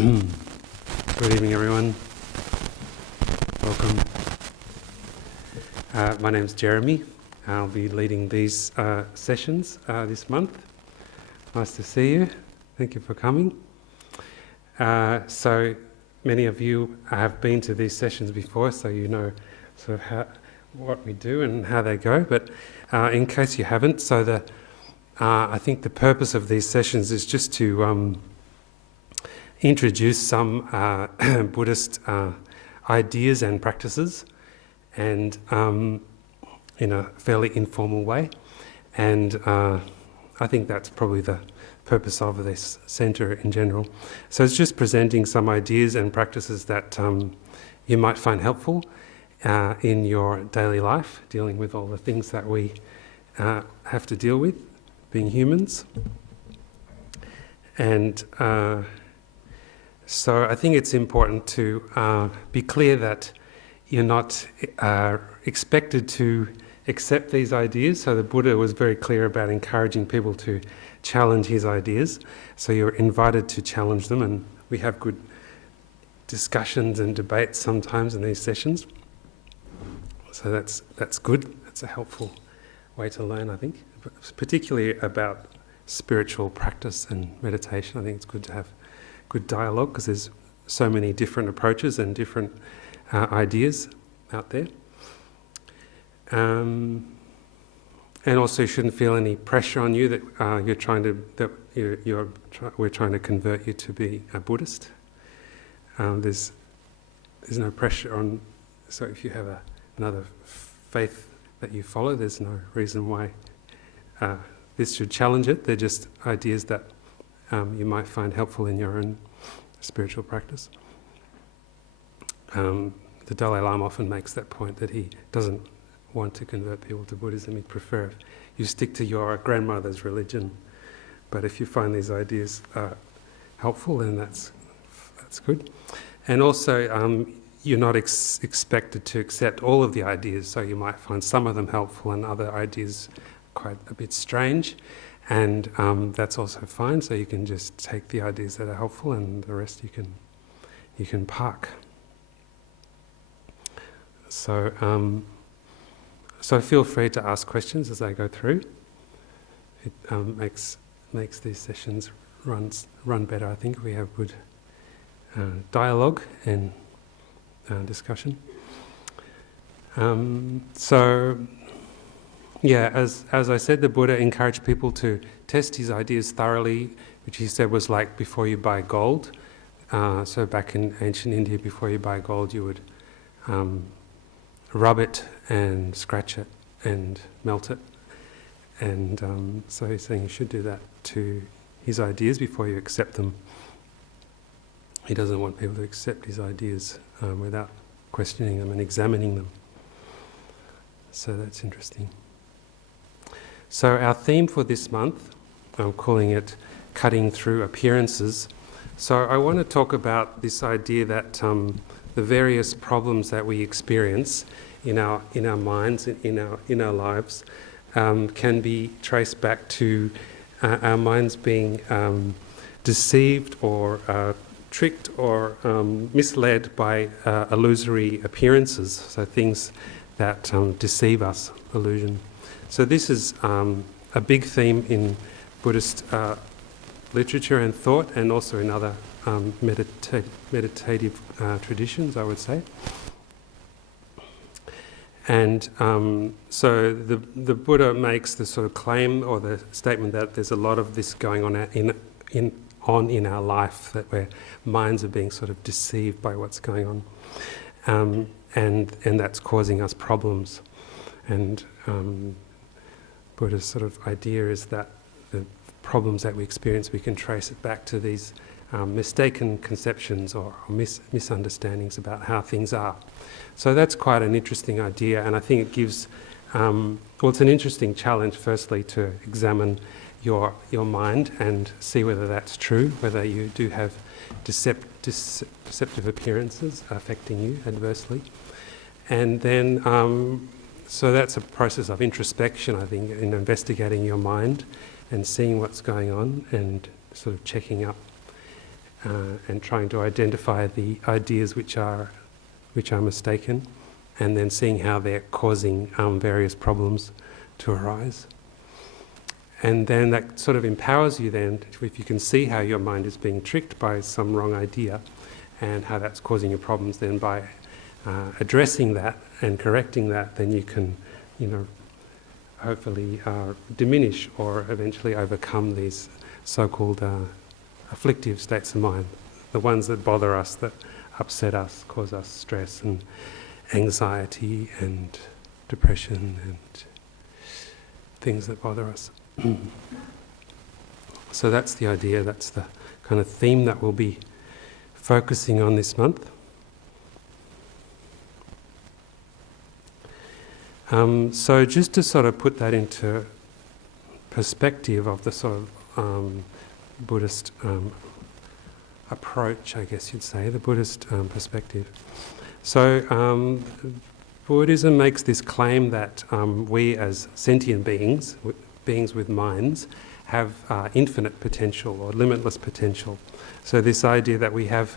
Good evening, everyone. Welcome. My name's Jeremy. I'll be leading these sessions this month. Nice to see you. Thank you for coming. So many of you have been to these sessions before, so you know sort of what we do and how they go. But in case you haven't, so I think the purpose of these sessions is just to introduce some Buddhist ideas and practices, and in a fairly informal way. And I think that's probably the purpose of this centre in general. So it's just presenting some ideas and practices that you might find helpful in your daily life, dealing with all the things that we have to deal with, being humans. And so I think it's important to be clear that you're not expected to accept these ideas. So the Buddha was very clear about encouraging people to challenge his ideas. So you're invited to challenge them, and we have good discussions and debates sometimes in these sessions. So that's good. That's a helpful way to learn, I think, particularly about spiritual practice and meditation. I think it's good to have good dialogue because there's so many different approaches and different ideas out there. And also, you shouldn't feel any pressure on you that we're trying to convert you to be a Buddhist. There's no pressure on. So if you have another faith that you follow, there's no reason why this should challenge it. They're just ideas that you might find helpful in your own spiritual practice. The Dalai Lama often makes that point, that he doesn't want to convert people to Buddhism. He'd prefer if you stick to your grandmother's religion. But if you find these ideas helpful, then that's good. And also, you're not expected to accept all of the ideas, so you might find some of them helpful and other ideas quite a bit strange. And that's also fine, so you can just take the ideas that are helpful and the rest you can park. So feel free to ask questions as I go through. It makes these sessions run better, I think. We have good dialogue and discussion. As I said, the Buddha encouraged people to test his ideas thoroughly, which he said was like before you buy gold. So back in ancient India, before you buy gold, you would rub it and scratch it and melt it. And so he's saying you should do that to his ideas before you accept them. He doesn't want people to accept his ideas without questioning them and examining them. So that's interesting. So our theme for this month, I'm calling it Cutting Through Appearances. So I want to talk about this idea that the various problems that we experience in our minds, in our lives, can be traced back to our minds being deceived or tricked or misled by illusory appearances. So things that deceive us, illusion. So this is a big theme in Buddhist literature and thought, and also in other meditative traditions, I would say. And so the Buddha makes the sort of claim or the statement that there's a lot of this going on in our life, that where minds are being sort of deceived by what's going on, and that's causing us problems. And Buddha's sort of idea is that the problems that we experience, we can trace it back to these mistaken conceptions or misunderstandings about how things are. So that's quite an interesting idea, and I think it gives, it's an interesting challenge, firstly, to examine your mind and see whether that's true, whether you do have deceptive appearances affecting you adversely. And then So that's a process of introspection, I think, in investigating your mind and seeing what's going on and sort of checking up and trying to identify the ideas which are mistaken, and then seeing how they're causing various problems to arise. And then that sort of empowers you then, if you can see how your mind is being tricked by some wrong idea and how that's causing you problems, then by addressing that and correcting that, then you can, hopefully diminish or eventually overcome these so-called afflictive states of mind, the ones that bother us, that upset us, cause us stress and anxiety and depression and things that bother us. So that's the idea, that's the kind of theme that we'll be focusing on this month. So just to sort of put that into perspective of the sort of Buddhist approach, I guess you'd say, the Buddhist perspective. So Buddhism makes this claim that we as sentient beings, beings with minds, have infinite potential or limitless potential. So this idea that we have,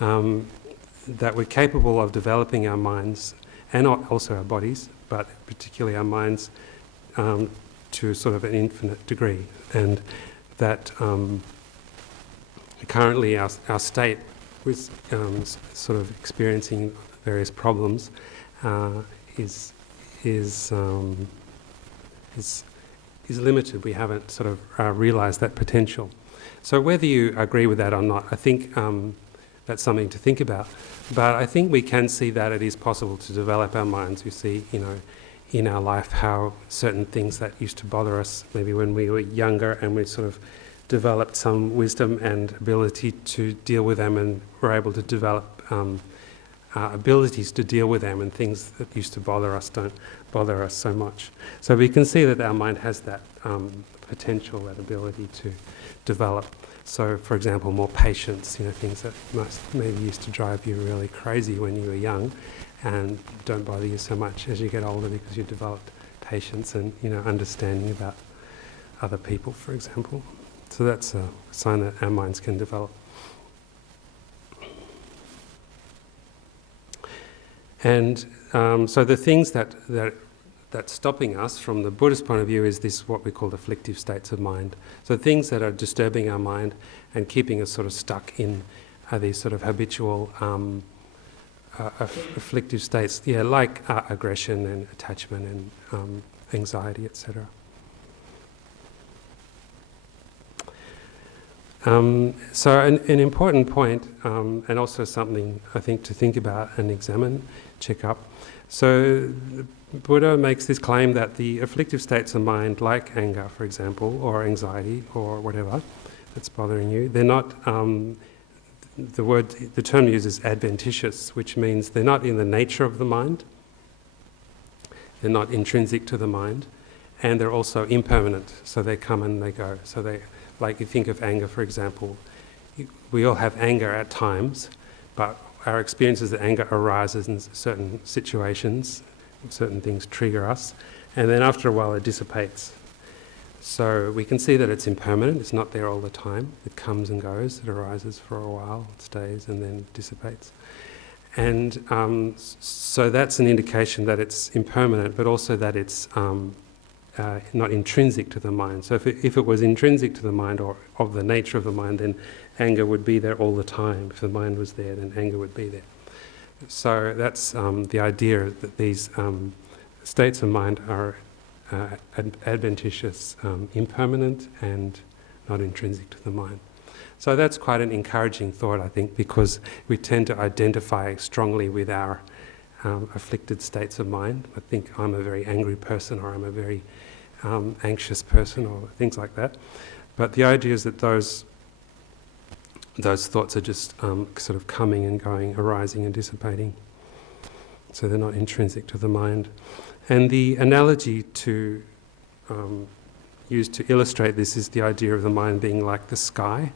that we're capable of developing our minds and also our bodies, but particularly our minds, to sort of an infinite degree, and that currently our state with sort of experiencing various problems is limited. We haven't sort of realised that potential. So whether you agree with that or not, I think that's something to think about. But I think we can see that it is possible to develop our minds. We see, in our life how certain things that used to bother us maybe when we were younger, and we sort of developed some wisdom and ability to deal with them, and were able to develop abilities to deal with them, and things that used to bother us don't bother us so much. So we can see that our mind has that potential, that ability to develop. So, for example, more patience, things that maybe used to drive you really crazy when you were young, and don't bother you so much as you get older, because you developed patience and understanding about other people, for example. So that's a sign that our minds can develop. And so the things that's stopping us from the Buddhist point of view is this, what we call afflictive states of mind. So things that are disturbing our mind and keeping us sort of stuck in these sort of habitual afflictive states, like aggression and attachment and anxiety, etc. So an important point, and also something I think to think about and examine, check up. So the Buddha makes this claim that the afflictive states of mind, like anger, for example, or anxiety, or whatever that's bothering you, they're not, the term used is adventitious, which means they're not in the nature of the mind, they're not intrinsic to the mind, and they're also impermanent, so they come and they go. So they, like you think of anger, for example, we all have anger at times, but our experience is that anger arises in certain situations, certain things trigger us, and then after a while it dissipates. So we can see that it's impermanent, it's not there all the time, it comes and goes, it arises for a while, it stays and then dissipates. And so that's an indication that it's impermanent, but also that it's not intrinsic to the mind. So if it was intrinsic to the mind, or of the nature of the mind, then anger would be there all the time. If the mind was there, then anger would be there. So that's the idea that these states of mind are adventitious, impermanent, and not intrinsic to the mind. So that's quite an encouraging thought, I think, because we tend to identify strongly with our afflicted states of mind. I think I'm a very angry person, or I'm a very anxious person, or things like that. But the idea is that those thoughts are just sort of coming and going, arising and dissipating. So they're not intrinsic to the mind. And the analogy to use to illustrate this is the idea of the mind being like the sky,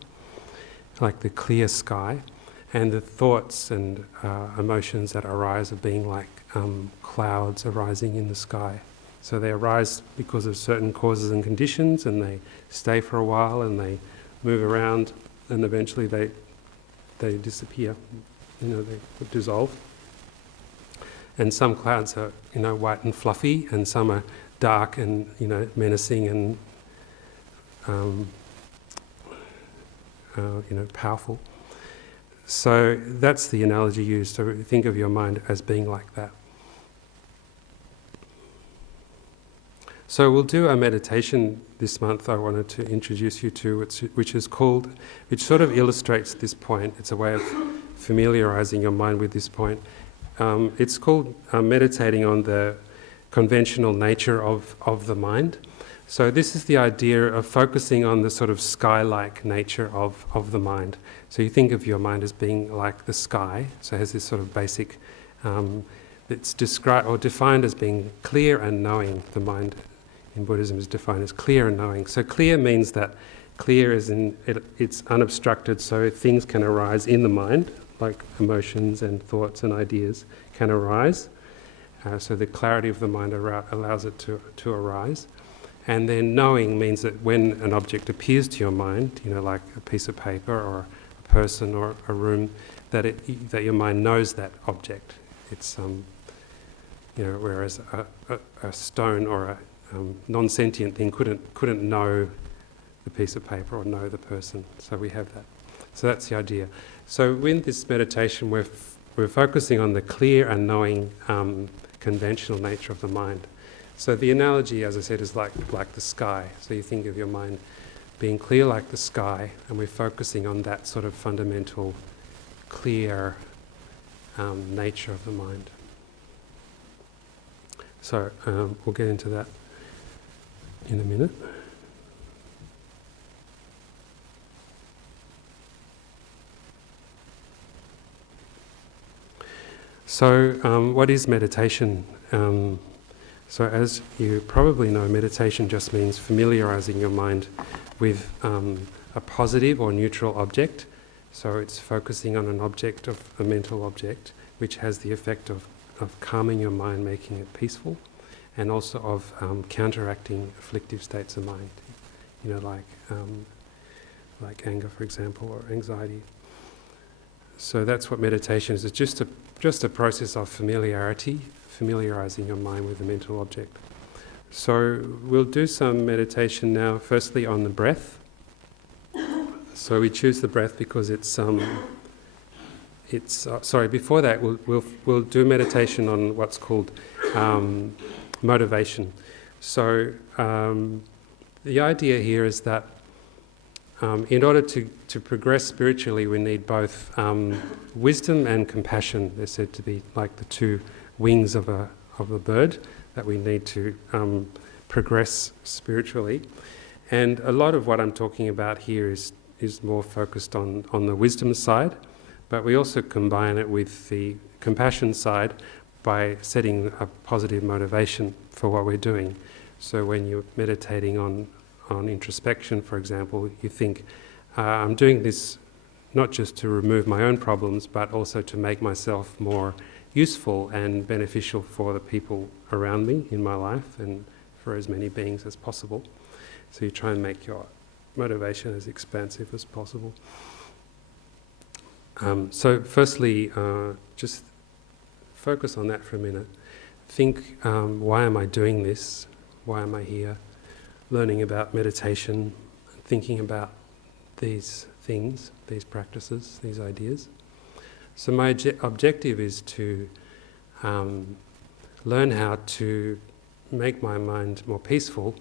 like the clear sky, and the thoughts and emotions that arise are being like clouds arising in the sky. So they arise because of certain causes and conditions, and they stay for a while, and they move around, and eventually they they disappear, they dissolve. And some clouds are, white and fluffy, and some are dark and, menacing and, powerful. So that's the analogy used. So think of your mind as being like that. So we'll do a meditation this month I wanted to introduce you to, which sort of illustrates this point. It's a way of familiarizing your mind with this point. It's called meditating on the conventional nature of the mind. So this is the idea of focusing on the sort of sky-like nature of the mind. So you think of your mind as being like the sky. So it has this sort of basic, it's described or defined as being clear and knowing. The mind in Buddhism is defined as clear and knowing. So clear means that clear is it's unobstructed, so things can arise in the mind, like emotions and thoughts and ideas can arise. So the clarity of the mind allows it to arise. And then knowing means that when an object appears to your mind, like a piece of paper or a person or a room, that your mind knows that object. It's whereas a stone or a non-sentient thing couldn't know the piece of paper or know the person. So we have that. So that's the idea. So in this meditation, we're focusing on the clear and knowing conventional nature of the mind. So the analogy, as I said, is like the sky. So you think of your mind being clear like the sky, and we're focusing on that sort of fundamental, clear nature of the mind. So we'll get into that in a minute. So what is meditation? So as you probably know, meditation just means familiarizing your mind with a positive or neutral object. So it's focusing on an object, of a mental object, which has the effect of calming your mind, making it peaceful, and also of counteracting afflictive states of mind, like anger, for example, or anxiety. So that's what meditation is. It's just a process of familiarizing your mind with the mental object. So we'll do some meditation now, firstly on the breath. So we choose the breath because before that we'll do meditation on what's called motivation. So the idea here is that in order to progress spiritually, we need both wisdom and compassion. They're said to be like the two wings of a bird that we need to progress spiritually. And a lot of what I'm talking about here is more focused on the wisdom side, but we also combine it with the compassion side by setting a positive motivation for what we're doing. So when you're meditating on introspection, for example, you think, I'm doing this not just to remove my own problems, but also to make myself more useful and beneficial for the people around me in my life and for as many beings as possible. So you try and make your motivation as expansive as possible. So firstly, just focus on that for a minute. Think, why am I doing this? Why am I here? Learning about meditation, thinking about these things, these practices, these ideas. So my objective is to learn how to make my mind more peaceful,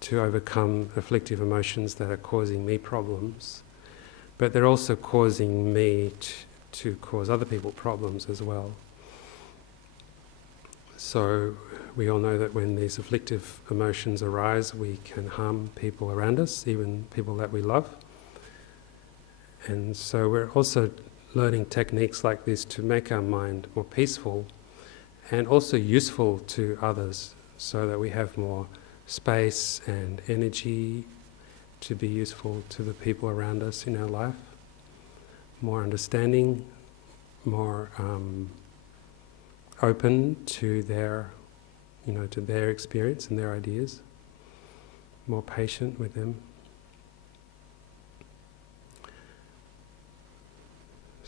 to overcome afflictive emotions that are causing me problems, but they're also causing me to cause other people problems as well. So we all know that when these afflictive emotions arise, we can harm people around us, even people that we love. And so we're also learning techniques like this to make our mind more peaceful and also useful to others, so that we have more space and energy to be useful to the people around us in our life, more understanding, more open to their experience and their ideas, more patient with them.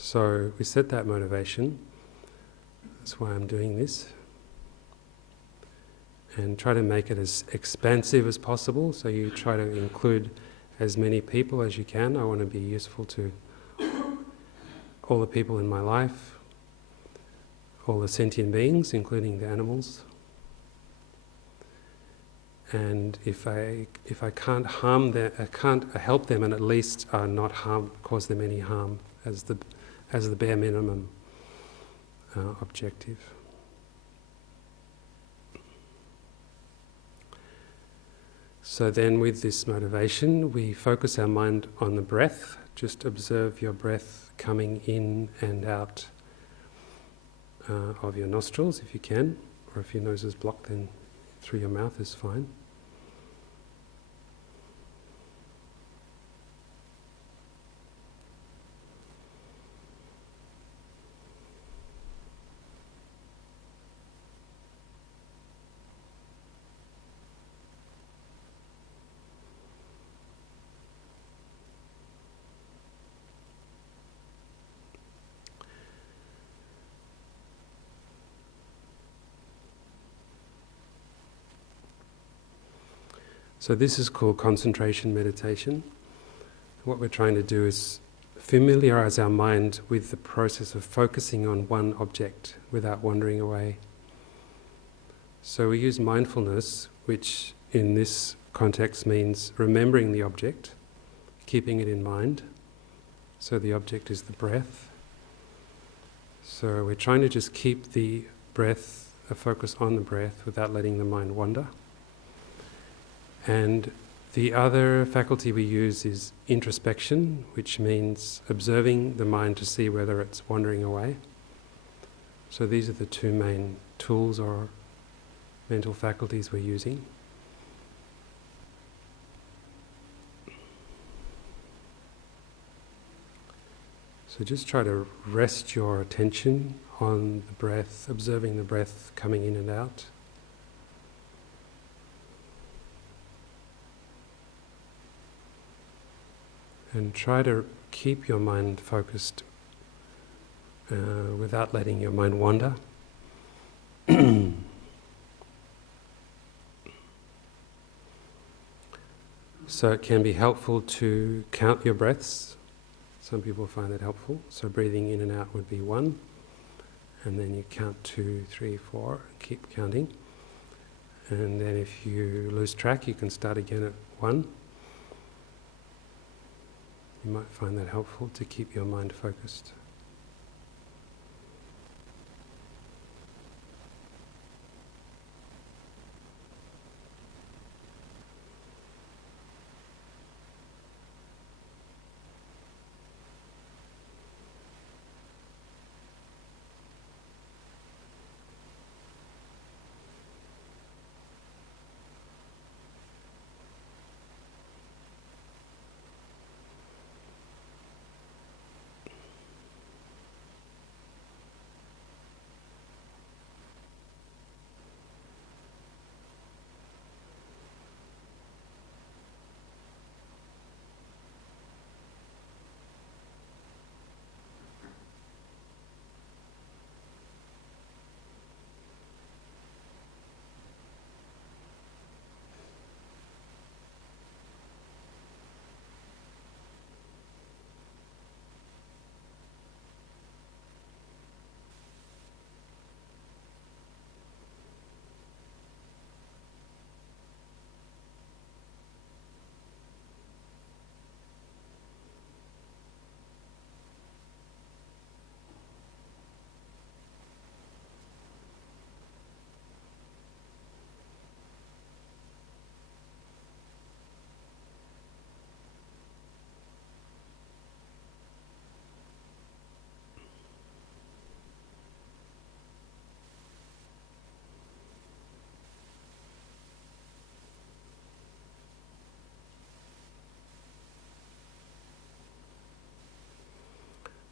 So we set that motivation. That's why I'm doing this. And try to make it as expansive as possible. So you try to include as many people as you can. I want to be useful to all the people in my life, all the sentient beings, including the animals. And if I can't harm them, I can't help them, and at least not cause them any harm as the bare minimum objective. So then, with this motivation, we focus our mind on the breath. Just observe your breath coming in and out of your nostrils, if you can, or if your nose is blocked, then through your mouth is fine. So this is called concentration meditation. What we're trying to do is familiarize our mind with the process of focusing on one object without wandering away. So we use mindfulness, which in this context means remembering the object, keeping it in mind. So the object is the breath. So we're trying to just keep the breath, a focus on the breath without letting the mind wander. And the other faculty we use is introspection, which means observing the mind to see whether it's wandering away. So these are the two main tools or mental faculties we're using. So just try to rest your attention on the breath, observing the breath coming in and out. And try to keep your mind focused without letting your mind wander. So it can be helpful to count your breaths. Some people find that helpful. So breathing in and out would be 1. And then you count 2, 3, 4, and keep counting. And then if you lose track, you can start again at 1. You might find that helpful to keep your mind focused.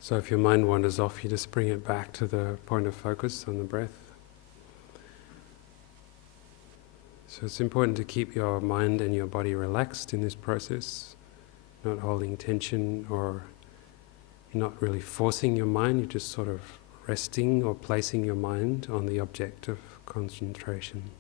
So if your mind wanders off, you just bring it back to the point of focus on the breath. So it's important to keep your mind and your body relaxed in this process, not holding tension or You're not really forcing your mind, you're just sort of resting or placing your mind on the object of concentration.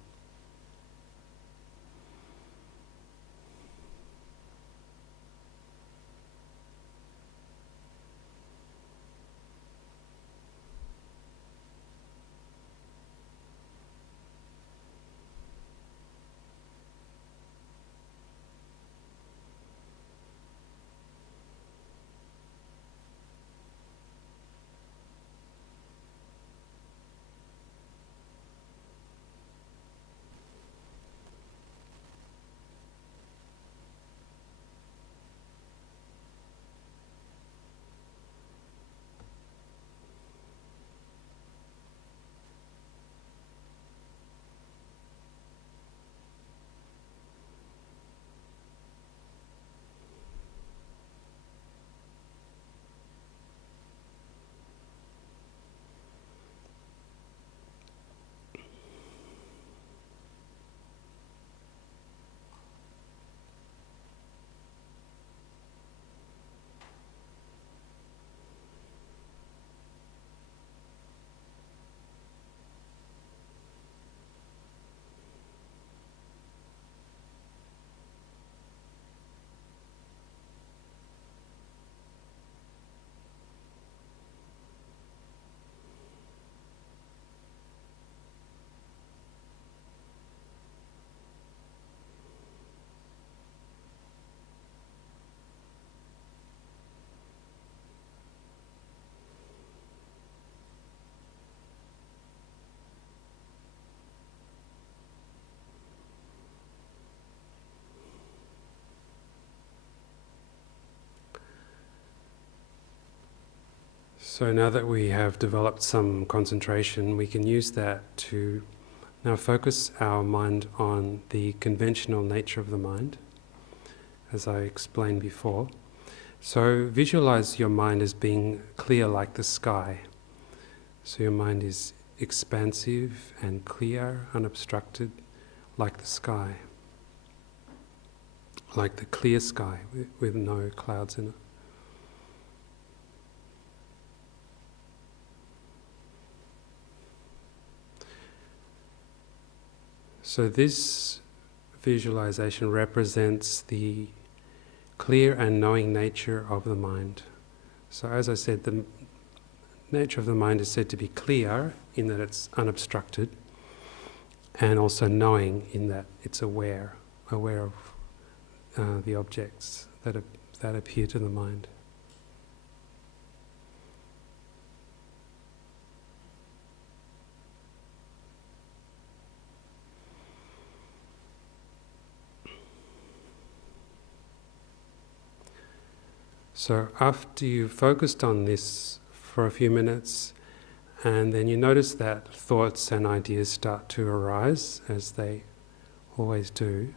So now that we have developed some concentration, we can use that to now focus our mind on the conventional nature of the mind, as I explained before. So visualize your mind as being clear like the sky. So your mind is expansive and clear, unobstructed, like the sky. Like the clear sky with no clouds in it. So this visualization represents the clear and knowing nature of the mind. So as I said, the nature of the mind is said to be clear in that it's unobstructed, and also knowing in that it's aware of the objects that appear to the mind. So after you've focused on this for a few minutes, and then you notice that thoughts and ideas start to arise, as they always do.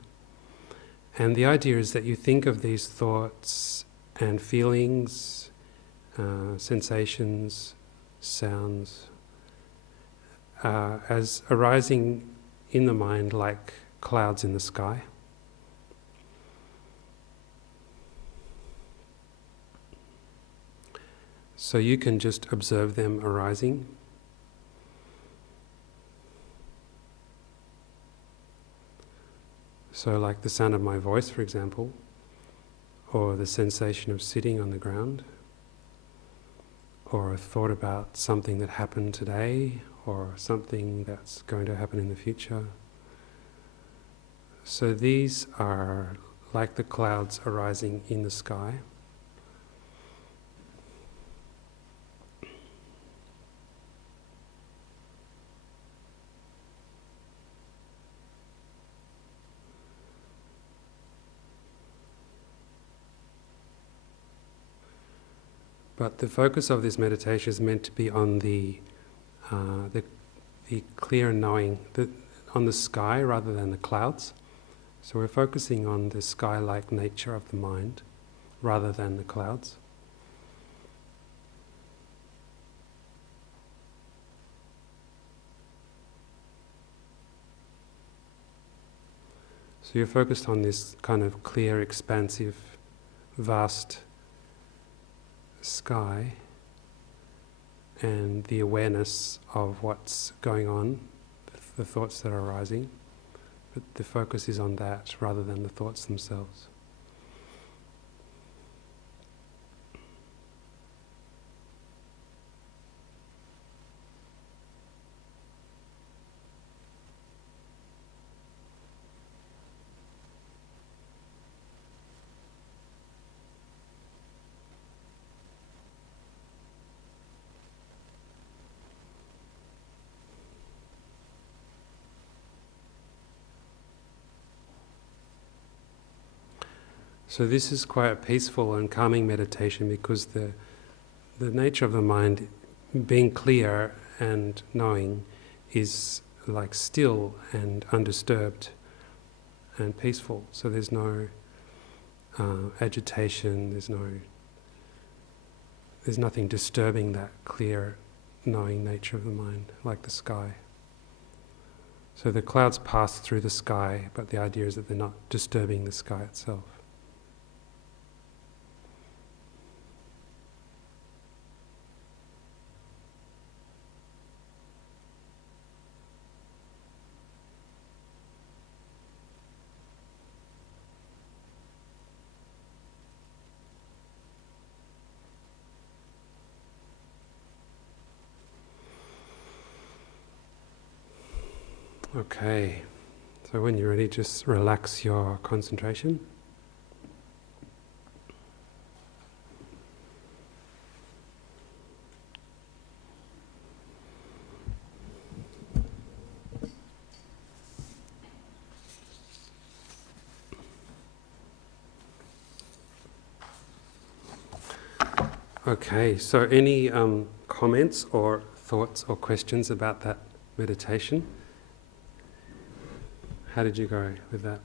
And the idea is that you think of these thoughts and feelings, sensations, sounds, as arising in the mind like clouds in the sky. So you can just observe them arising. So like the sound of my voice, for example, or the sensation of sitting on the ground, or a thought about something that happened today, or something that's going to happen in the future. So these are like the clouds arising in the sky. But the focus of this meditation is meant to be on the clear knowing, on the sky rather than the clouds. So we're focusing on the sky-like nature of the mind rather than the clouds. So you're focused on this kind of clear, expansive, vast sky and the awareness of what's going on, the thoughts that are arising, but the focus is on that rather than the thoughts themselves. So this is quite a peaceful and calming meditation because the nature of the mind, being clear and knowing, is like still and undisturbed and peaceful. So there's no agitation, there's nothing disturbing that clear, knowing nature of the mind, like the sky. So the clouds pass through the sky, but the idea is that they're not disturbing the sky itself. Okay, so when you're ready, just relax your concentration. Okay, so any comments or thoughts or questions about that meditation? How did you go with that?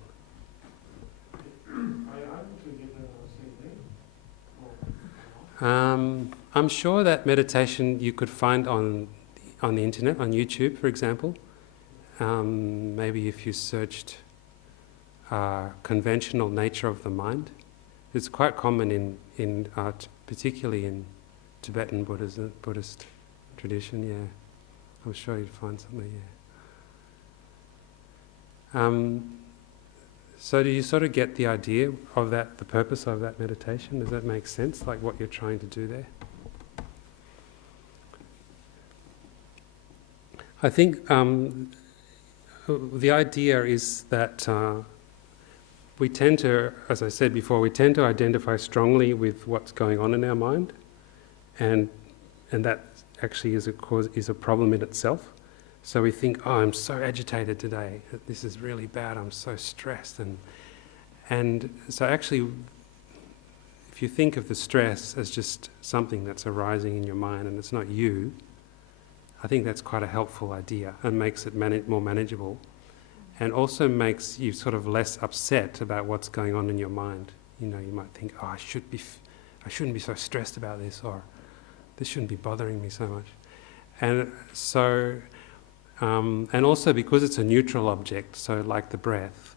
I'm sure that meditation you could find on the internet, on YouTube, for example. Maybe if you searched conventional nature of the mind. It's quite common in particularly in Tibetan Buddhist tradition. Yeah, I'm sure you'd find something. Yeah. So do you sort of get the idea of that, the purpose of that meditation? Does that make sense, like what you're trying to do there? I think the idea is that we tend to, as I said before, we tend to identify strongly with what's going on in our mind, and that actually is a problem in itself. So we think, oh, I'm so agitated today, this is really bad, I'm so stressed. And so actually, if you think of the stress as just something that's arising in your mind and it's not you, I think that's quite a helpful idea and makes it more manageable, and also makes you sort of less upset about what's going on in your mind. You know, you might think, oh, I shouldn't be so stressed about this, or this shouldn't be bothering me so much. And so... and also because it's a neutral object, so like the breath,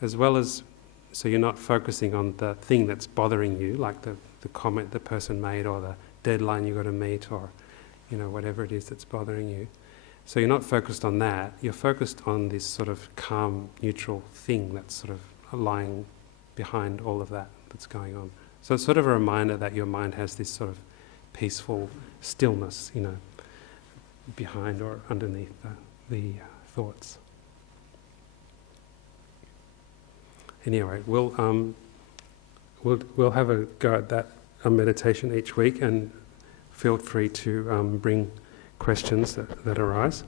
as well as, so you're not focusing on the thing that's bothering you, like the comment the person made or the deadline you got to meet, or whatever it is that's bothering you. So you're not focused on that, you're focused on this sort of calm, neutral thing that's sort of lying behind all of that that's going on. So it's sort of a reminder that your mind has this sort of peaceful stillness, behind or underneath the thoughts. Anyway, we'll have a go at that meditation each week, and feel free to bring questions that arise.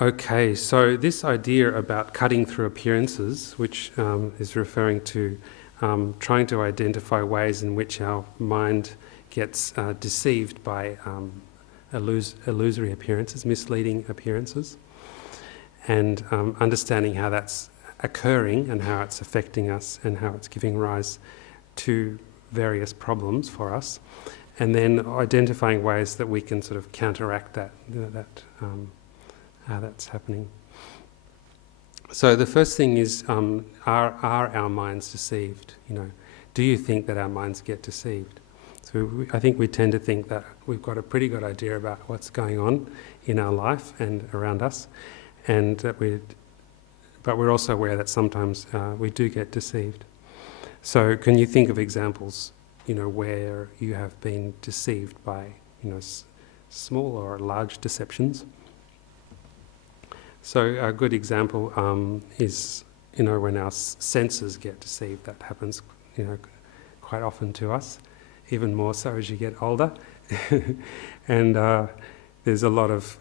Okay, so this idea about cutting through appearances, which is referring to trying to identify ways in which our mind gets deceived by illusory appearances, misleading appearances, and understanding how that's occurring and how it's affecting us and how it's giving rise to various problems for us, and then identifying ways that we can sort of counteract that, how that's happening. So the first thing is, are our minds deceived? Do you think that our minds get deceived? So I think we tend to think that we've got a pretty good idea about what's going on in our life and around us, and that but we're also aware that sometimes we do get deceived. So can you think of examples, where you have been deceived by, small or large deceptions? So a good example is, when our senses get deceived. That happens, quite often to us, even more so as you get older. And there's a lot of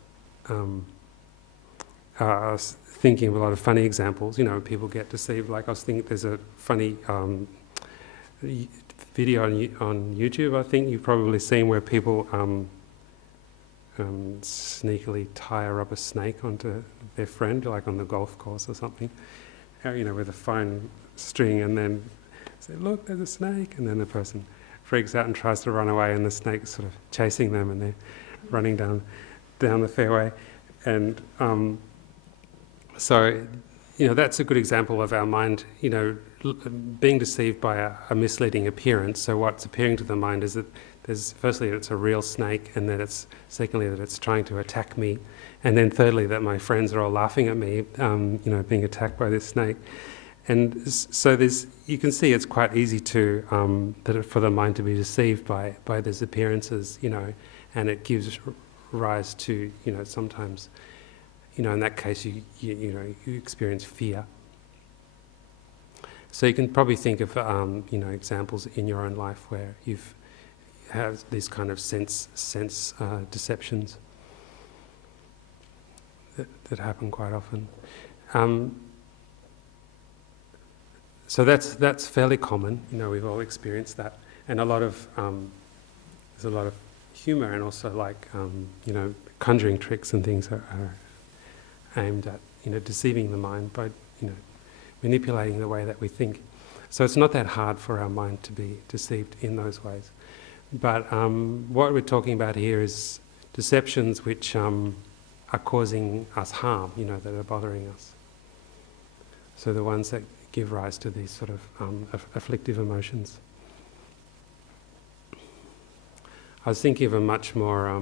I was thinking of a lot of funny examples. People get deceived. Like I was thinking, there's a funny video on YouTube. I think you've probably seen where people sneakily tie a rubber snake onto their friend, like on the golf course or something, with a fine string, and then say, "Look, there's a snake," and then the person freaks out and tries to run away, and the snake's sort of chasing them, and they're running down the fairway, and so that's a good example of our mind, being deceived by a misleading appearance. So what's appearing to the mind is that there's, firstly, that it's a real snake, and that secondly, that it's trying to attack me, and then thirdly, that my friends are all laughing at me, being attacked by this snake. And so you can see it's quite easy to for the mind to be deceived by these appearances, and it gives rise to, sometimes, in that case, you experience fear. So you can probably think of examples in your own life where you've had these kind of sense deceptions that happen quite often. So that's fairly common. We've all experienced that, and there's a lot of humour, and also like conjuring tricks and things are aimed at deceiving the mind by manipulating the way that we think. So it's not that hard for our mind to be deceived in those ways. But what we're talking about here is deceptions which are causing us harm, that are bothering us. So the ones that give rise to these sort of afflictive emotions. I was thinking of a much more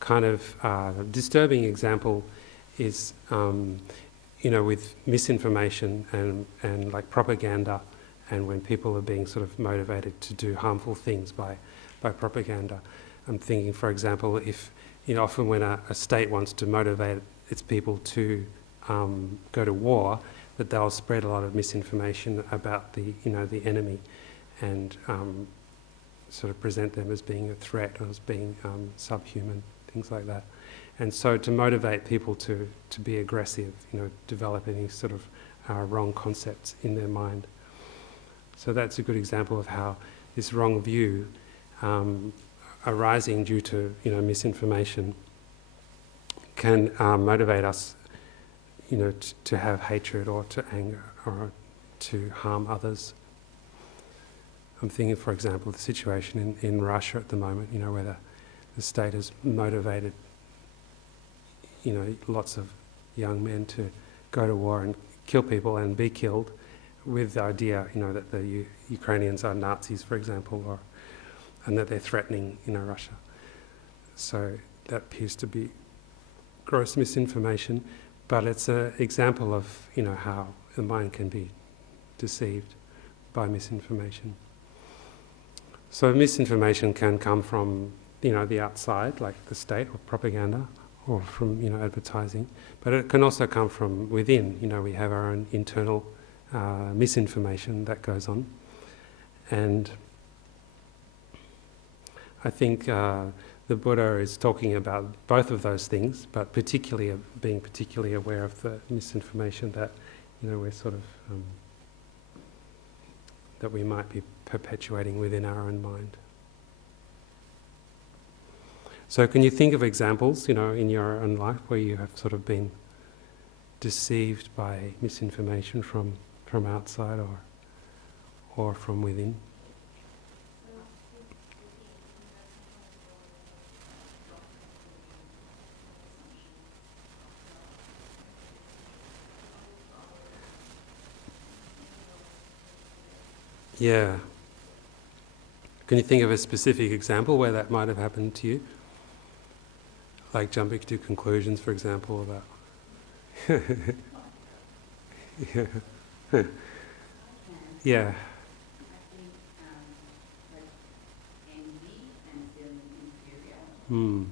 kind of disturbing example is, with misinformation and like propaganda, and when people are being sort of motivated to do harmful things by propaganda. I'm thinking, for example, if, often when a state wants to motivate its people to go to war, that they'll spread a lot of misinformation about the enemy, and sort of present them as being a threat or as being subhuman, things like that. And so to motivate people to be aggressive, develop any sort of wrong concepts in their mind. So that's a good example of how this wrong view arising due to misinformation can motivate us to have hatred or to anger or to harm others. I'm thinking, for example, the situation in Russia at the moment, where the state has motivated lots of young men to go to war and kill people and be killed, with the idea, that the Ukrainians are Nazis, for example, and that they're threatening, Russia. So that appears to be gross misinformation, but it's an example of, how the mind can be deceived by misinformation. So misinformation can come from, the outside, like the state or propaganda, or from, advertising, but it can also come from within. We have our own internal misinformation that goes on. And I think the Buddha is talking about both of those things, but particularly being particularly aware of the misinformation that, we're sort of, that we might be perpetuating within our own mind. So can you think of examples, in your own life where you have sort of been deceived by misinformation from outside or from within? Yeah. Can you think of a specific example where that might have happened to you? Like jumping to conclusions, for example, about... yeah. Yeah. Mm.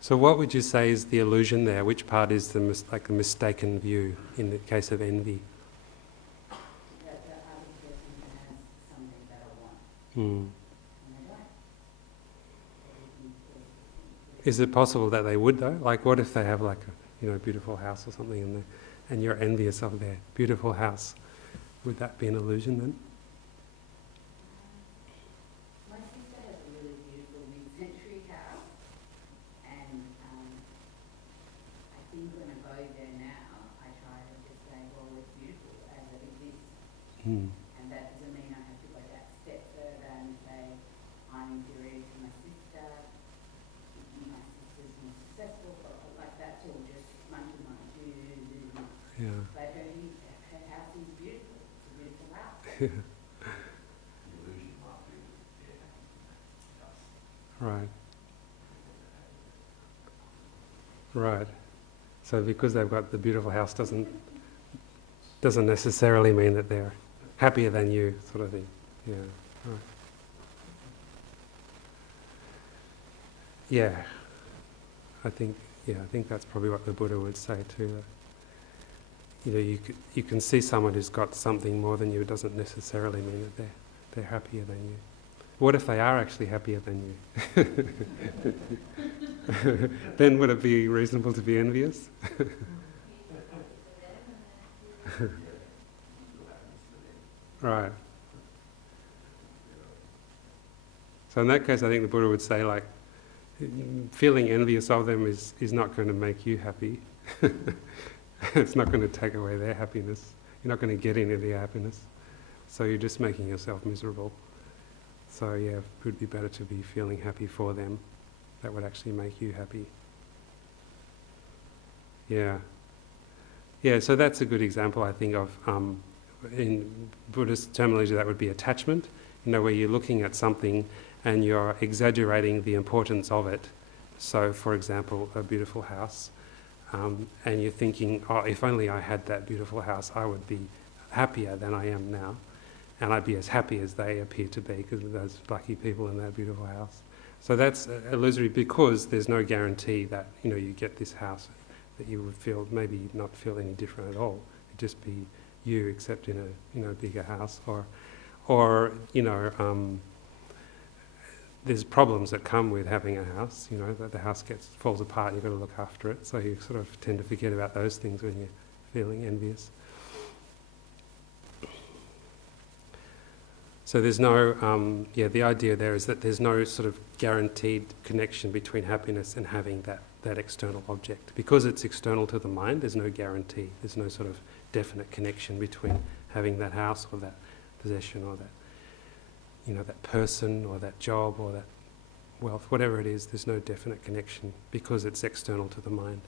So what would you say is the illusion there? Which part is the like a mistaken view in the case of envy? That the other person has something that I want, Mm. and I don't. Is it possible that they would though? Like what if they have like a beautiful house or something and you're envious of their beautiful house? Would that be an illusion then? My sister has a really beautiful mid-century house, and I think when I go there now, I try to just say, well, it's beautiful as it exists. Mm. And that doesn't mean I have to go that step further and say, I'm inferior to my sister, my sister's more successful, but like that's all just monkey mind. Yeah. But her house is beautiful. It's a beautiful house. Right. Right. So because they've got the beautiful house doesn't necessarily mean that they're happier than you, sort of thing. Yeah. Right. Yeah. I think that's probably what the Buddha would say too. That, you can see someone who's got something more than you. It doesn't necessarily mean that they're happier than you. What if they are actually happier than you? Then would it be reasonable to be envious? Right. So in that case, I think the Buddha would say, like, feeling envious of them is not going to make you happy. It's not going to take away their happiness. You're not going to get any of their happiness. So you're just making yourself miserable. So yeah, it would be better to be feeling happy for them. That would actually make you happy. Yeah. Yeah, so that's a good example, I think, of, in Buddhist terminology, that would be attachment. Where you're looking at something and you're exaggerating the importance of it. So, for example, a beautiful house, and you're thinking, oh, if only I had that beautiful house, I would be happier than I am now. And I'd be as happy as they appear to be, because of those lucky people in that beautiful house. So that's illusory, because there's no guarantee that you get this house, that you would feel, maybe not feel any different at all. It'd just be you, except in a bigger house, or there's problems that come with having a house. That the house falls apart, and you've got to look after it. So you sort of tend to forget about those things when you're feeling envious. So there's no, the idea there is that there's no sort of guaranteed connection between happiness and having that external object. Because it's external to the mind, there's no guarantee. There's no sort of definite connection between having that house or that possession or that, that person or that job or that wealth, whatever it is, there's no definite connection because it's external to the mind.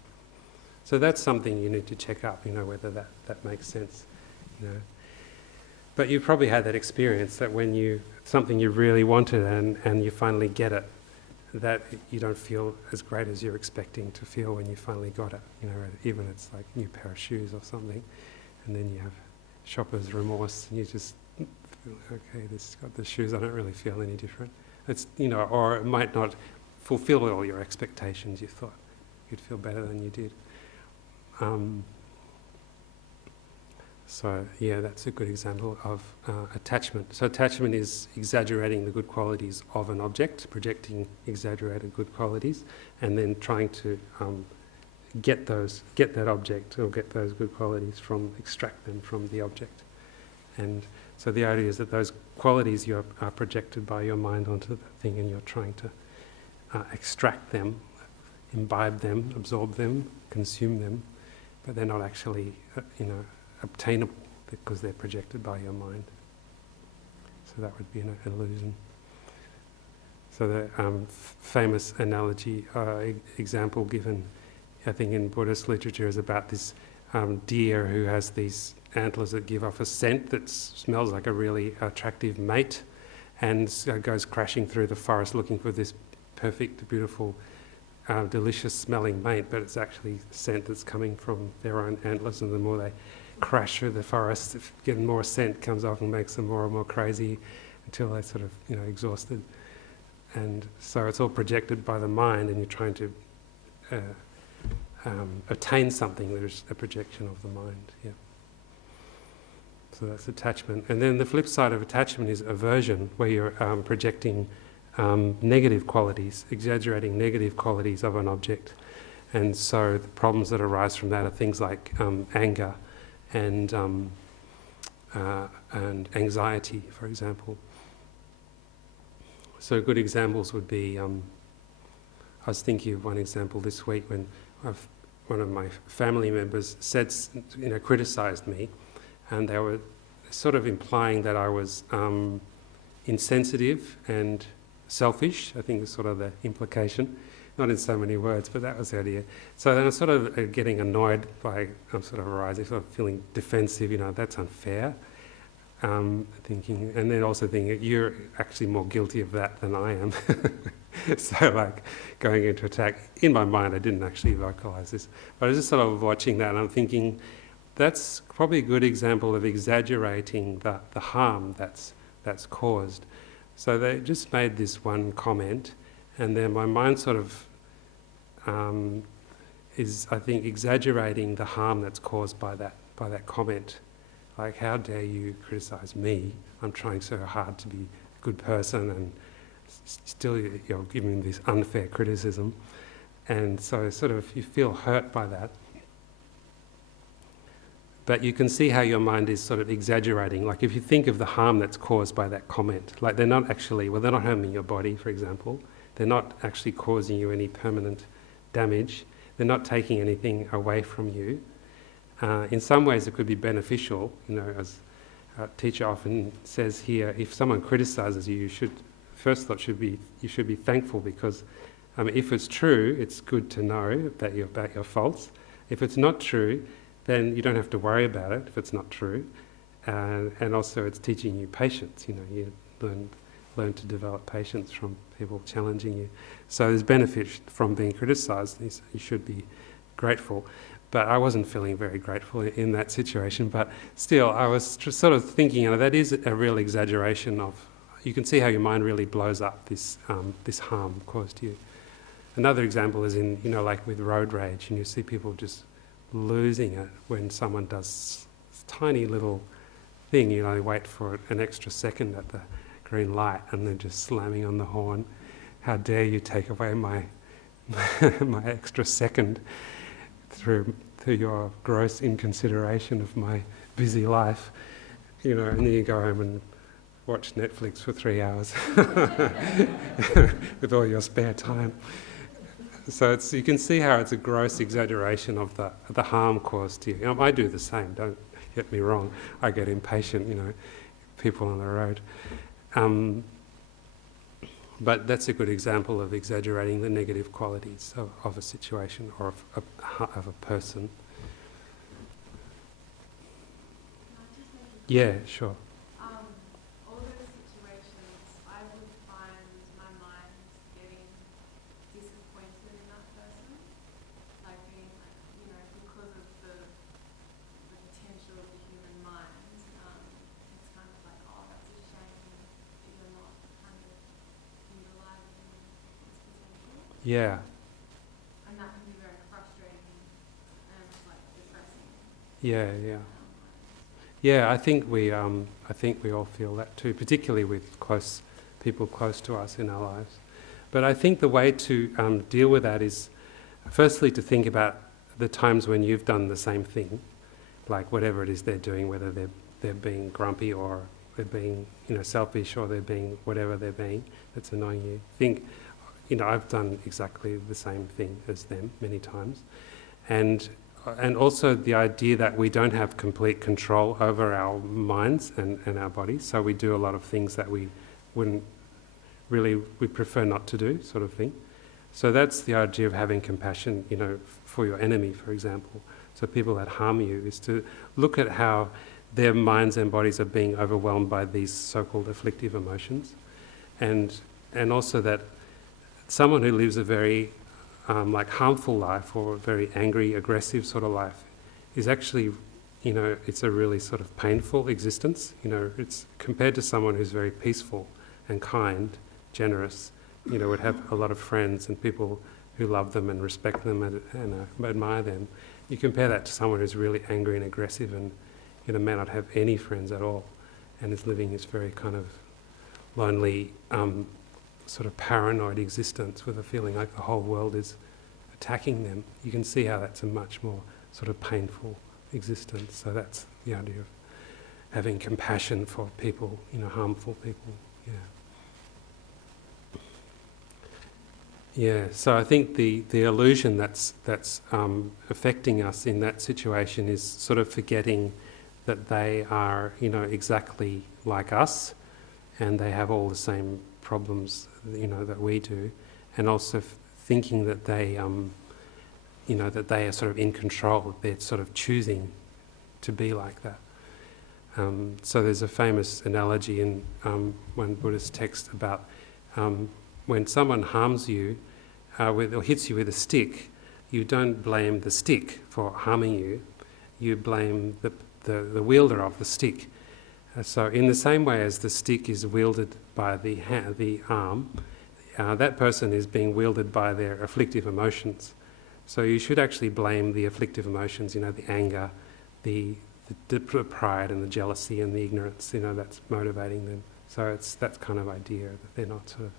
So that's something you need to check up, whether that makes sense, But you've probably had that experience that when something you really wanted and you finally get it, that you don't feel as great as you're expecting to feel when you finally got it. Even it's like a new pair of shoes or something, and then you have shopper's remorse and you just feel, okay, this got the shoes, I don't really feel any different. It's, or it might not fulfill all your expectations. You thought you'd feel better than you did. So yeah, that's a good example of attachment. So attachment is exaggerating the good qualities of an object, projecting exaggerated good qualities, and then trying to get that object or get those good qualities extract them from the object. And so the idea is that those qualities are projected by your mind onto that thing, and you're trying to extract them, imbibe them, absorb them, consume them, but they're not actually, obtainable. because they're projected by your mind. So that would be an illusion. So the famous analogy, example given, I think in Buddhist literature, is about this deer who has these antlers that give off a scent that smells like a really attractive mate, and goes crashing through the forest looking for this perfect, beautiful, delicious smelling mate, but it's actually scent that's coming from their own antlers, and the more they crash through the forest, getting more scent comes off and makes them more and more crazy until they're sort of, exhausted. And so it's all projected by the mind, and you're trying to attain something that is a projection of the mind. Yeah. So that's attachment. And then the flip side of attachment is aversion, where you're projecting negative qualities, exaggerating negative qualities of an object. And so the problems that arise from that are things like anger and anxiety, for example. So good examples would be, I was thinking of one example this week when one of my family members said, criticised me, and they were sort of implying that I was insensitive and selfish, I think is sort of the implication. Not in so many words, but that was the idea. So then I'm sort of getting annoyed by, I'm sort of arising, sort of feeling defensive, that's unfair. Thinking, and then also thinking, you're actually more guilty of that than I am. So like going into attack. In my mind, I didn't actually vocalise this, but I was just sort of watching that and I'm thinking, that's probably a good example of exaggerating the harm that's caused. So they just made this one comment, and then my mind sort of is, I think, exaggerating the harm that's caused by that comment. Like, how dare you criticise me? I'm trying so hard to be a good person, and still you're giving me this unfair criticism. And so sort of you feel hurt by that. But you can see how your mind is sort of exaggerating. Like if you think of the harm that's caused by that comment, like they're not harming your body, for example. They're not actually causing you any permanent damage. They're not taking anything away from you. In some ways it could be beneficial, as our teacher often says here, if someone criticises you, first thought should be you should be thankful, because if it's true, it's good to know about your faults. If it's not true, then you don't have to worry about it if it's not true. And also it's teaching you patience, you learn to develop patience from people challenging you. So there's benefit from being criticised, you should be grateful. But I wasn't feeling very grateful in that situation. But still, I was sort of thinking, that is a real exaggeration of. You can see how your mind really blows up this harm caused to you. Another example is in like with road rage, and you see people just losing it when someone does this tiny little thing. They wait for an extra second at the green light, and they're just slamming on the horn. How dare you take away my my extra second through your gross inconsideration of my busy life, and then you go home and watch Netflix for 3 hours with all your spare time. So you can see how it's a gross exaggeration of the harm caused to you. I do the same, don't get me wrong. I get impatient, people on the road. But that's a good example of exaggerating the negative qualities of a situation or of a person. Yeah, sure. All those situations, I would find my mind getting disappointed in that person, like being because of the potential of the human mind. It's kind of like, oh, that's a shame that you're not kind of utilising this potential. Yeah. And that can be very frustrating and depressing. Yeah. Yeah, I think we all feel that too, particularly with people close to us in our lives. But I think the way to deal with that is, firstly, to think about the times when you've done the same thing, like whatever it is they're doing, whether they're being grumpy or they're being selfish, or they're being whatever they're being that's annoying you. Think, I've done exactly the same thing as them many times, and and also the idea that we don't have complete control over our minds and our bodies, so we do a lot of things that we wouldn't really, we prefer not to do, sort of thing. So that's the idea of having compassion, for your enemy, for example. So people that harm you, is to look at how their minds and bodies are being overwhelmed by these so-called afflictive emotions, and also that someone who lives a very harmful life, or a very angry, aggressive sort of life, is actually, it's a really sort of painful existence. It's compared to someone who's very peaceful and kind, generous, would have a lot of friends and people who love them and respect them and admire them. You compare that to someone who's really angry and aggressive and may not have any friends at all, and is living this very kind of lonely, sort of paranoid existence with a feeling like the whole world is attacking them. You can see how that's a much more sort of painful existence. So that's the idea of having compassion for people, harmful people. Yeah, so I think the illusion that's affecting us in that situation is sort of forgetting that they are, exactly like us, and they have all the same problems, that we do, and also thinking that they, that they are sort of in control, that they're sort of choosing to be like that. So there's a famous analogy in one Buddhist text about when someone harms you or hits you with a stick, you don't blame the stick for harming you, you blame the wielder of the stick. So in the same way as the stick is wielded by the arm, that person is being wielded by their afflictive emotions. So you should actually blame the afflictive emotions, the anger, the pride and the jealousy and the ignorance, that's motivating them. So that kind of idea that they're not sort of...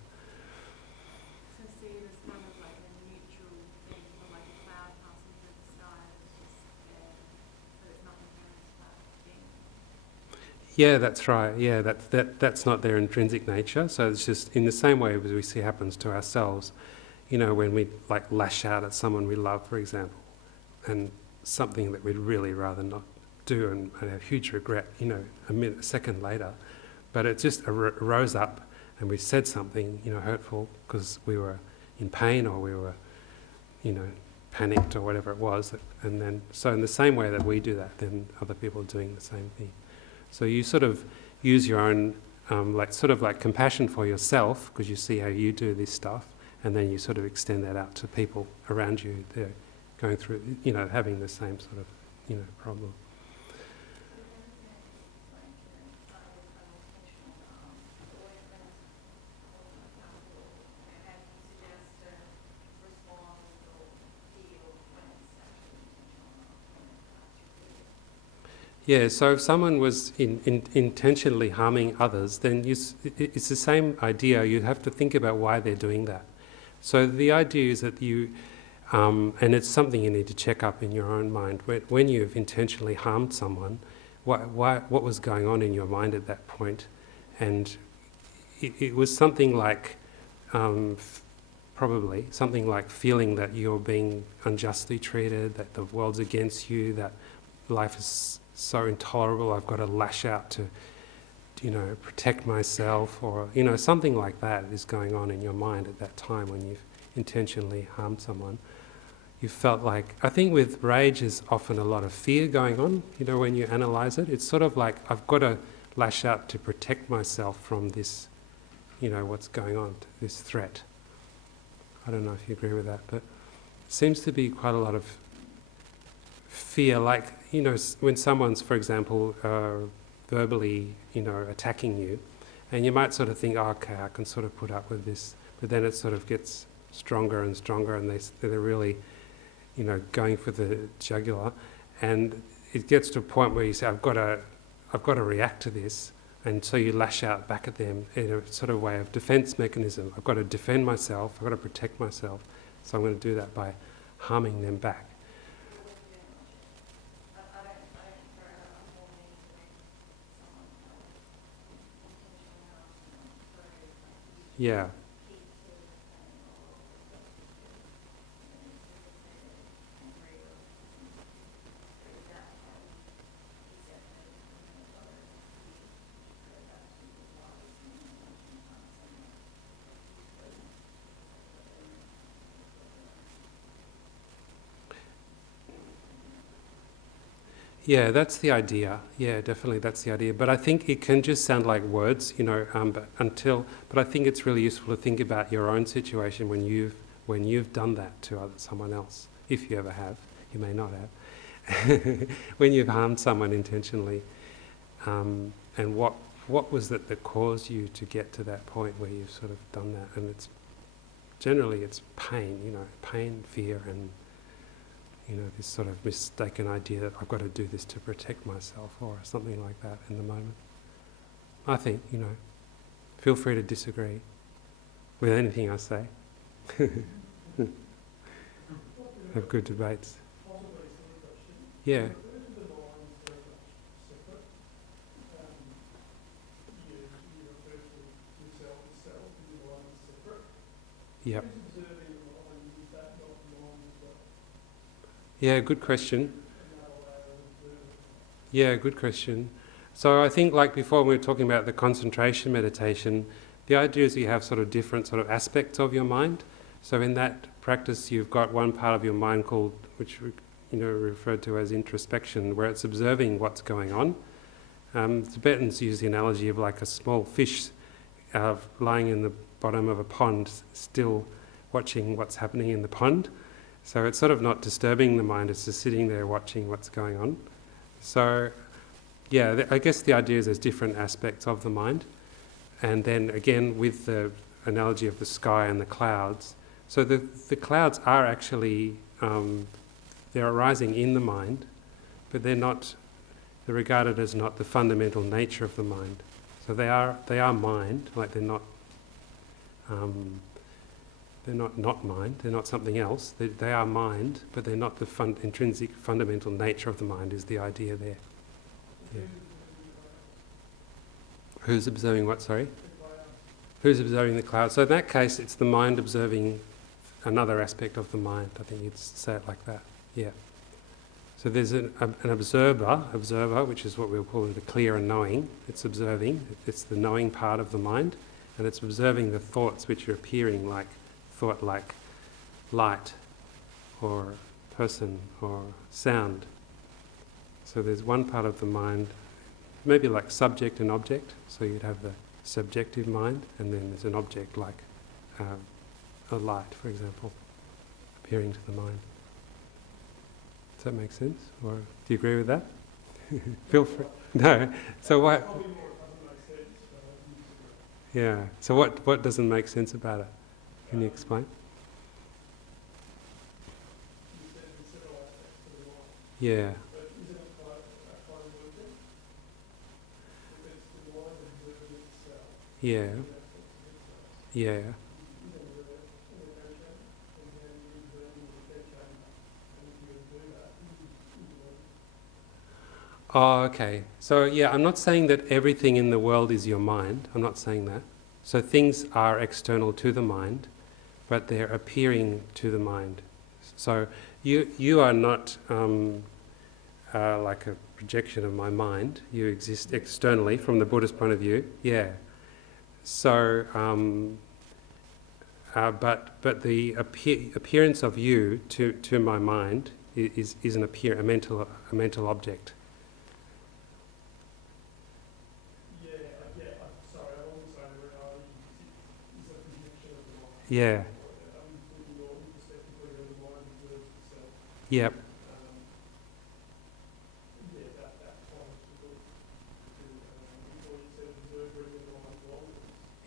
So see it as kind of like a neutral thing, or like a cloud passing through the sky, it's just there, but it's not inherent to that thing. Yeah, that's right. Yeah, that's not their intrinsic nature. So it's just in the same way as we see happens to ourselves, when we lash out at someone we love, for example, and something that we'd really rather not do and have huge regret, a second later, but it just rose up and we said something, hurtful because we were in pain or we were, panicked or whatever it was, and then so in the same way that we do that, then other people are doing the same thing. So you sort of use your own, compassion for yourself because you see how you do this stuff, and then you sort of extend that out to people around you. They're going through, having the same sort of, problem. Yeah, so if someone was intentionally harming others, then it's the same idea. You have to think about why they're doing that. So the idea is that you, and it's something you need to check up in your own mind. When you've intentionally harmed someone, what was going on in your mind at that point? And it was something like, probably something like feeling that you're being unjustly treated, that the world's against you, that life is so intolerable, I've got to lash out to, protect myself, or, something like that is going on in your mind at that time when you've intentionally harmed someone. You felt like, I think with rage is often a lot of fear going on, when you analyse it. It's sort of like, I've got to lash out to protect myself from this, what's going on, this threat. I don't know if you agree with that, but it seems to be quite a lot of fear, like, when someone's, for example, verbally, attacking you, and you might sort of think, oh, okay, I can sort of put up with this, but then it sort of gets stronger and stronger, and they're really, going for the jugular, and it gets to a point where you say, I've got to react to this, and so you lash out back at them in a sort of way of defence mechanism. I've got to defend myself, I've got to protect myself, so I'm going to do that by harming them back. Yeah. Yeah, that's the idea. Yeah, definitely, that's the idea. But I think it can just sound like words, but I think it's really useful to think about your own situation when you've done that to someone else, if you ever have. You may not have. When you've harmed someone intentionally, and what was it that caused you to get to that point where you've sort of done that? And it's generally pain, pain, fear, and this sort of mistaken idea that I've got to do this to protect myself or something like that in the moment. I think, feel free to disagree with anything I say. Have good debates. Yeah. Yep. Yeah, good question. Yeah, good question. So I think, like before, we were talking about the concentration meditation. The idea is you have sort of different sort of aspects of your mind. So in that practice, you've got one part of your mind called, which referred to as introspection, where it's observing what's going on. Tibetans use the analogy of like a small fish lying in the bottom of a pond, still watching what's happening in the pond. So it's sort of not disturbing the mind, it's just sitting there watching what's going on. So, yeah, I guess the idea is there's different aspects of the mind. And then again, with the analogy of the sky and the clouds. So the clouds are actually, they're arising in the mind, but they're regarded as not the fundamental nature of the mind. So they are mind, like they're not mind, they're not something else. They are mind, but they're not the intrinsic fundamental nature of the mind is the idea there. Yeah. Who's observing what, sorry? Who's observing the cloud? So in that case, it's the mind observing another aspect of the mind. I think you'd say it like that. Yeah. So there's an observer, which is what we'll call the clear and knowing. It's observing. It's the knowing part of the mind, and it's observing the thoughts which are appearing like light or person or sound. So there's one part of the mind, maybe like subject and object. So you'd have the subjective mind, and then there's an object like a light, for example, appearing to the mind. Does that make sense? Or do you agree with that? Feel free. No. So what? Yeah. So what doesn't make sense about it? Can you explain? Yeah. Yeah. Yeah. Oh, okay. So yeah, I'm not saying that everything in the world is your mind. I'm not saying that. So things are external to the mind, but they're appearing to the mind. So you are not like a projection of my mind. You exist externally from the Buddhist point of view. Yeah. So, but the appearance of you to my mind is a mental object. Yeah. Yep.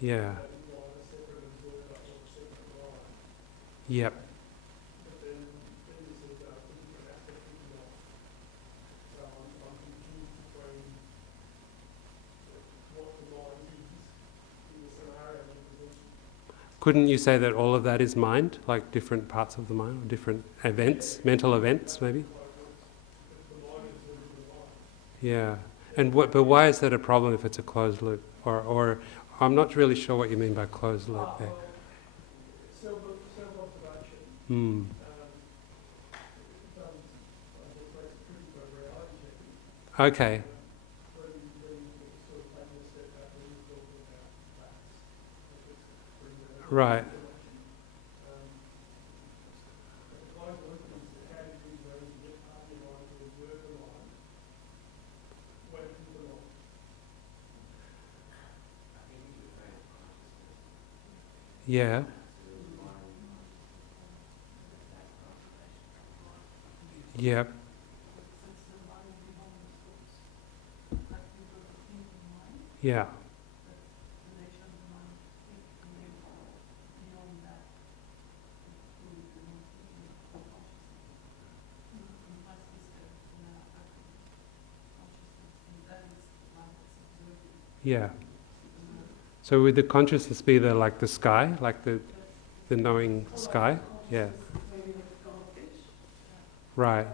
Yeah. Yep. Couldn't you say that all of that is mind, like different parts of the mind, or different events, mental events, maybe? Yeah. And but why is that a problem if it's a closed loop? Or I'm not really sure what you mean by closed loop there. Hmm. Okay. Right. Yeah. Yeah. Yeah. Yeah. So would the consciousness be like the sky, like the knowing sky? Yeah. Right.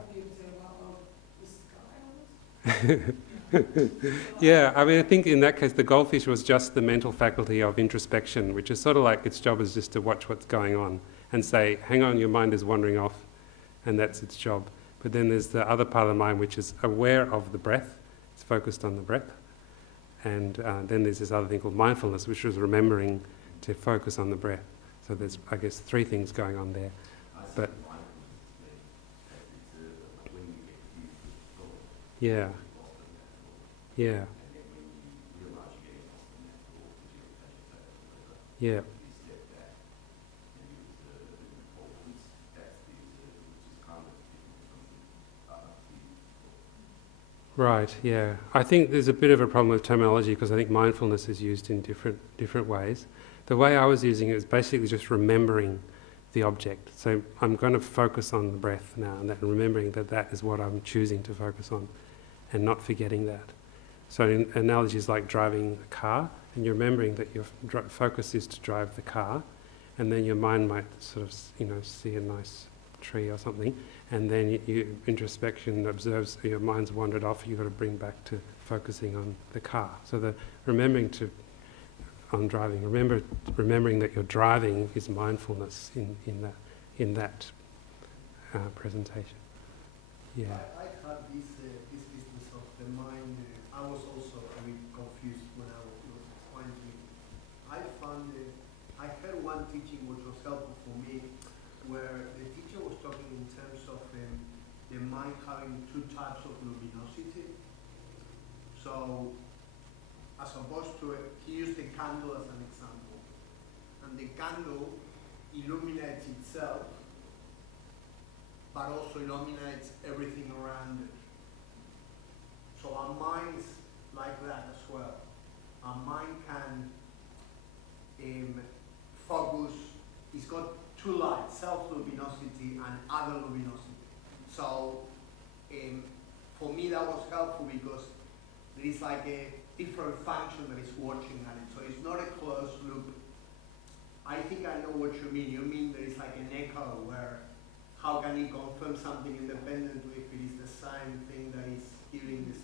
Yeah, I mean, I think in that case the goldfish was just the mental faculty of introspection, which is sort of like its job is just to watch what's going on and say, hang on, your mind is wandering off, and that's its job. But then there's the other part of the mind which is aware of the breath, it's focused on the breath. And then there's this other thing called mindfulness, which is remembering to focus on the breath. So there's, I guess, three things going on there. But yeah, yeah, yeah, right, yeah. I think there's a bit of a problem with terminology because I think mindfulness is used in different ways. The way I was using it is basically just remembering the object. So I'm going to focus on the breath now, and remembering that that is what I'm choosing to focus on, and not forgetting that. So analogies like driving a car, and you're remembering that your focus is to drive the car, and then your mind might sort of, see a nice tree or something, and then you introspection observes your mind's wandered off. You've got to bring back to focusing on the car. So the remembering on driving, remembering that you're driving is mindfulness in that presentation. Yeah. I had this business of the mind. I was also a bit confused when I was explaining. I heard one teaching which was helpful for me, where the teacher was talking in terms of the mind having two types of luminosity. So, as opposed to he used the candle as an example, and the candle illuminates itself, but also illuminates everything around it. So our mind's like that as well. Our mind can focus, it's got two lights, self-luminosity and other luminosity. So for me that was helpful because there is like a different function that is watching at it. So it's not a closed loop. I think I know what you mean. You mean there is like an echo where how can you confirm something independently if it is the same thing that is giving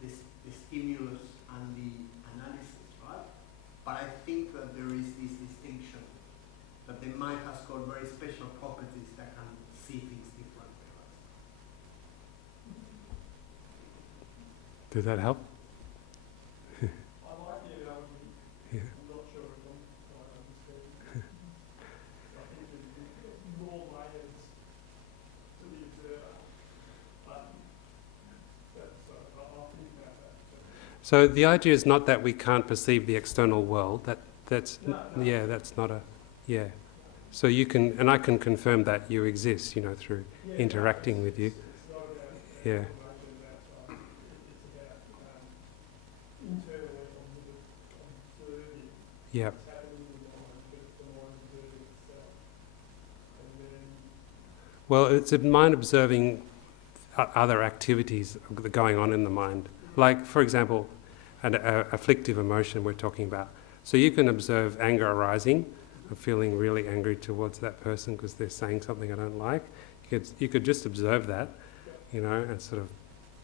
the stimulus and the analysis, right? But I think that there is this distinction that the mind has got very special properties that can see things differently. Did that help? I like the analogy. Yeah. I'm not sure if I'm quite understanding. I think there's more layers to the observer. I'll think about that. So the idea is not that we can't perceive the external world. That's not a So you can, and I can confirm that you exist, through interacting with you. It's not about Yeah. information outside. It's about internally observing Yeah. what's happening in the mind, but the mind observing itself. And then Well, it's a mind observing other activities going on in the mind. Like, for example, an afflictive emotion we're talking about. So you can observe anger arising. I'm feeling really angry towards that person because they're saying something I don't like. You could just observe that, and sort of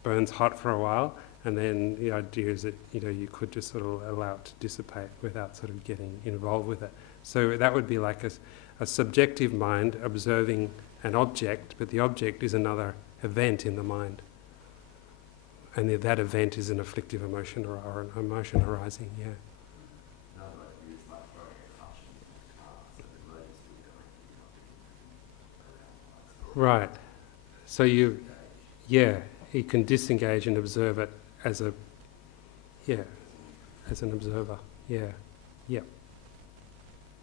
burns hot for a while. And then the idea is that, you could just sort of allow it to dissipate without sort of getting involved with it. So that would be like a subjective mind observing an object, but the object is another event in the mind. And that event is an afflictive emotion or an emotion arising, yeah. Right. So you can disengage and observe it as an observer. Yeah. Yep.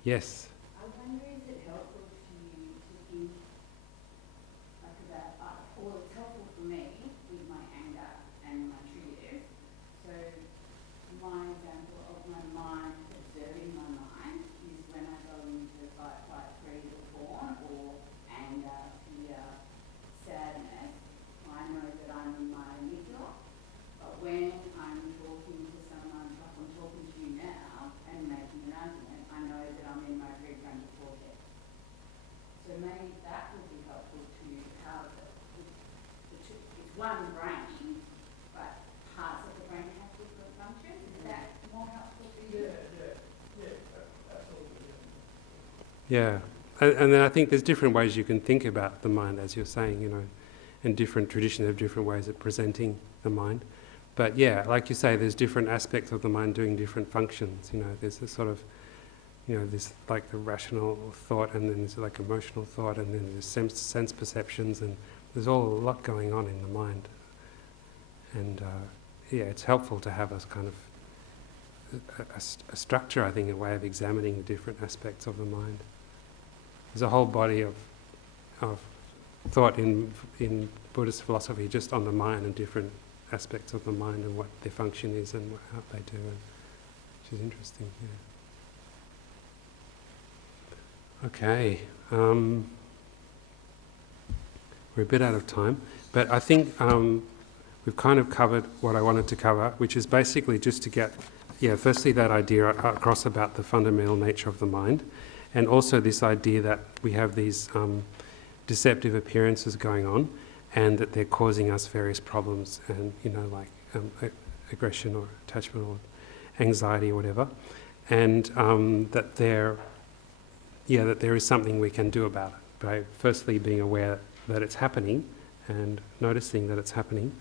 Yes. for me with my anger and my triggers. So my example of my mind, observing my mind, is when I go into fight, flight, freeze or fawn, or anger, fear, sadness, I know that I'm in my amygdala. But when I'm talking to someone, like I'm talking to you now and making an argument, I know that I'm in my prefrontal cortex. So maybe that would be helpful to how it's one brain, but parts of the brain have different functions. Is that more helpful for you? Absolutely. Yeah, and then I think there's different ways you can think about the mind, as you're saying, you know, and different traditions have different ways of presenting the mind. But yeah, like you say, there's different aspects of the mind doing different functions. You know, there's this sort of, you know, this like the rational thought, and then there's like emotional thought, and then there's sense perceptions, and there's all a lot going on in the mind. And yeah, it's helpful to have a kind of a structure, I think, a way of examining the different aspects of the mind. There's a whole body of thought in Buddhist philosophy just on the mind and different aspects of the mind and what their function is and how they do, which is interesting. Yeah. Okay, we're a bit out of time, but I think we've kind of covered what I wanted to cover, which is basically just to get, firstly that idea across about the fundamental nature of the mind, and also this idea that we have these deceptive appearances going on, and that they're causing us various problems, and you know, like aggression or attachment or anxiety or whatever, and that there is something we can do about it. By firstly being aware that it's happening and noticing that it's happening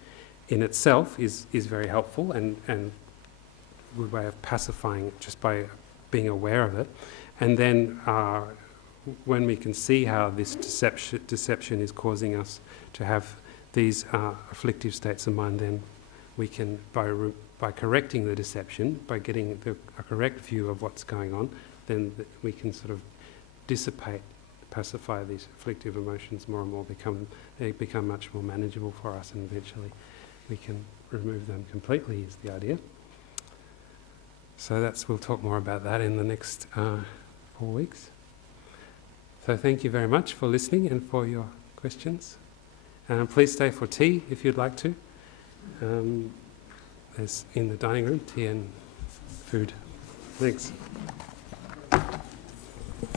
in itself is very helpful and a good way of pacifying it, just by being aware of it. And then when we can see how this deception is causing us to have these afflictive states of mind, then we can, by correcting the deception, by getting a correct view of what's going on, then we can sort of dissipate, pacify these afflictive emotions more and more, they become much more manageable for us, and eventually we can remove them completely, is the idea. So we'll talk more about that in the next 4 weeks. So thank you very much for listening and for your questions. Please stay for tea if you'd like to. There's in the dining room tea and food. Thanks.